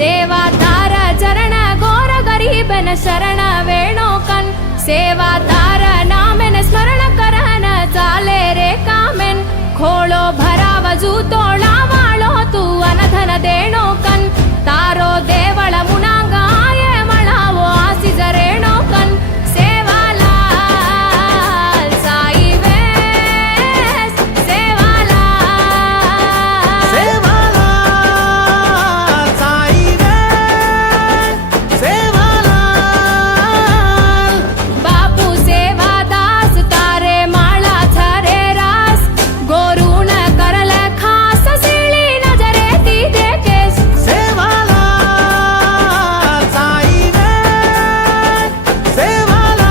देवा तार चरण घोर गरीबन शरण वेणोकन सेवा तार नामेन स्मरण करन चाले रे कामेन खोळो भरावजू तोळा वाळो तू अनधन देणोकन तारो देवळ मुनांगाय मळावो आसिज रेणोकन सेवालाल साई वेस सेवालाल सेवालाल साई वेस सेवालाल बापू सेवादास तारे माळा झरे रास गोरून करल खास सिळी नजरे ती देखेस सेवालाल साई वेस सेवालाल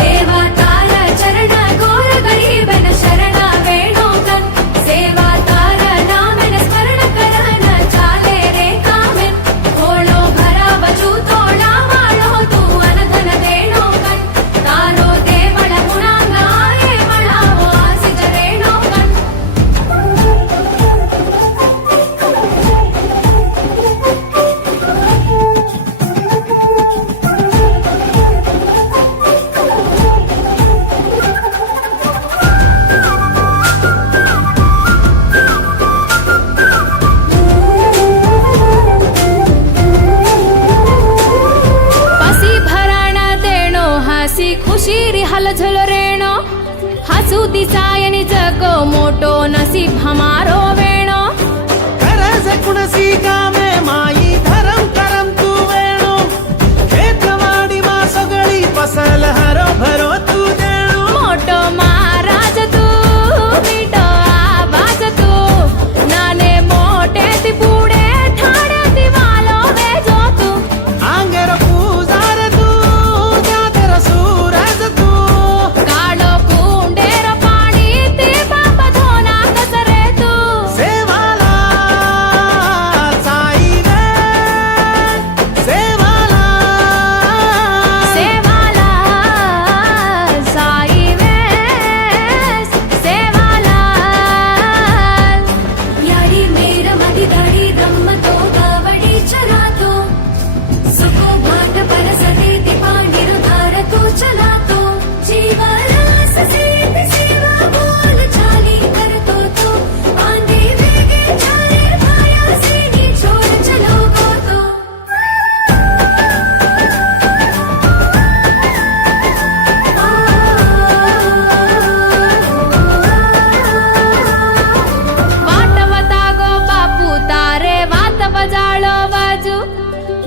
देवा तार चरण घोर गरीबन शरण वेणोकन सेवा तार नामेन स्मरण करन चाले रे कामेन खोळो भरावजू तोळा वाळो तू अनधन देणोकन तारो देवळ मुणांगाय मळावो आसिज रेणोकन पसी भरण देणो हसी खुशी री हलझल रेणो हसू दिसायनी जगो मोटो नसीब हमारो वेणो करज कुणसी गामे माई धरम करम तू वेणो खेतवाडी मा सगळी फसल हरो भरो तू देणो मोटो महाराज तू मीठो आवाज तू नाने मोटे ती पुढे ठाणे ती वालो वेजो तू आंगेर पूजार तू जागर सूरज तू काळो कुंडेर पाणी ती बाप धोना कसरे तू सेवालाल साई वेस सेवालाल सेवालाल साई वेस सेवालाल यारी मेर मदी दाढी दम्मतो गावडी चलातो सुखो भाट परसते ते पांडीर धारतो चलातो जीवरास सेत सेवा बोल चाली करतो तो आंधे वेगे चाले भाया सेनी छोड़ चलो गोतो वाटवता गो बापू तारे वात बजाळो बाजू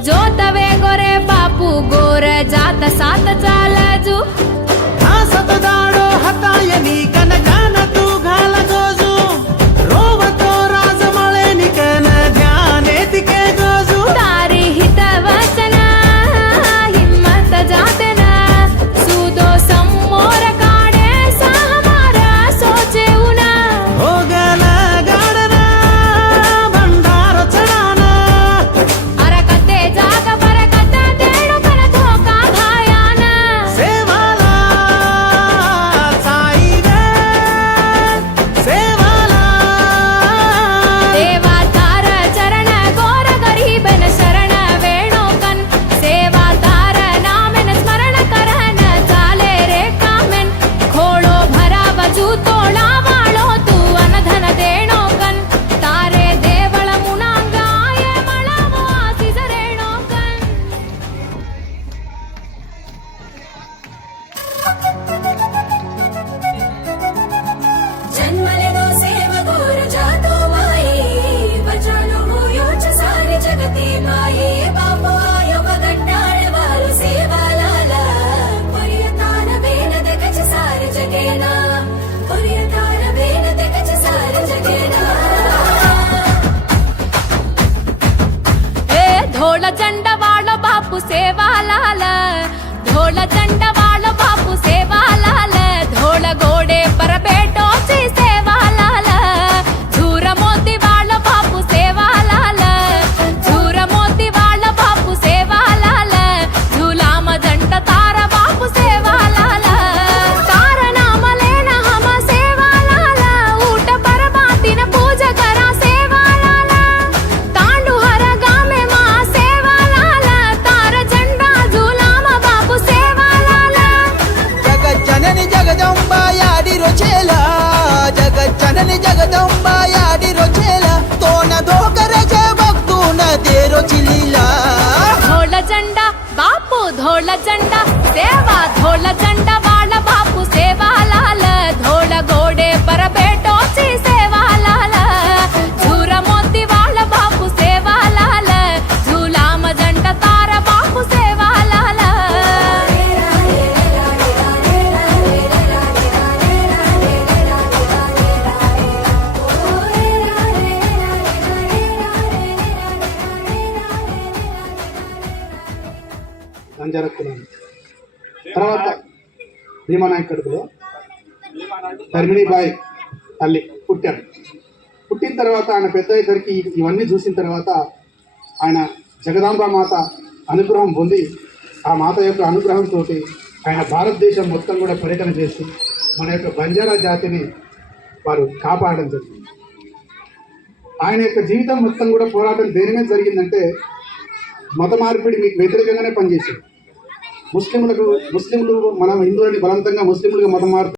जोतवे गोरे बापू गोर जात सात चालजू हासत दाडो हताय निकन गान तू घाल गोजू रोवतो राज मळे निकन ध्याने तिके गोजू तारी हित वचन हिम्मत जातन सुदो सम्मोर काढे सहमार सोचे उना हो गल गाडन भंडार चढाना अरकते जाग बरकत देणो कन धोका घायान सेवालाल साई वेस सेवालाल देवा तार चरण घोर गरीबन शरण वेणोकन सेवा तार नामेन स्मरण करन चाले रे कामेन खोळो भरावजू तोळा वाळो तू अनधन देणोकन तारे देवळ मुनांगाय मळावो आसिज रेणोकन जन्मलेलो सेवगोर जातो माये बचालो होयो च सारे जगते माये बापो आयो गंडाळ वालो सेवालाला पुर्यतान बेन देखच सारे जगेना पुर्यतान बेन देखच सारे जगेना ए धोळ चंड वाळो बापू सेवालाल धोळ चंड वाळो बापू सेवालाल धोळ गोडे पर बेटोची सेवालाल झूर मोती वाळो बापू सेवालाल झूर मोती वाळो बापू सेवालाल झुलाम जंट तार बापू सेवालाल तार नाम लेना हम सेवालाल ऊट पर बातीन पूज करा झंडा सेवा धोल झंडा वाला बापू सेवालाल धोल घोडे पर भेटोची सेवालाल झूर मोती वाला बापू सेवालाल झुलाम झंडा तारा बापू सेवालाल నంజార కులం తర్వాత భీమానాయక్ కడుపులో ధర్మిణీబాయి తల్లి పుట్టాడు. పుట్టిన తర్వాత ఆయన పెద్ద అయ్యేసరికి ఇవన్నీ చూసిన తర్వాత ఆయన జగదాంబ మాత అనుగ్రహం పొంది ఆ మాత యొక్క అనుగ్రహంతో ఆయన భారతదేశం మొత్తం కూడా పర్యటన చేసి మన యొక్క బంజారా జాతిని వారు కాపాడడం జరిగింది. ఆయన యొక్క జీవితం మొత్తం కూడా పోరాటం దేని మీద జరిగిందంటే మత మార్పిడి మీకు వ్యతిరేకంగానే పనిచేసింది. ముస్లింలు మనం హిందువులని బలవంతంగా ముస్లింలుగా మతం మార్పు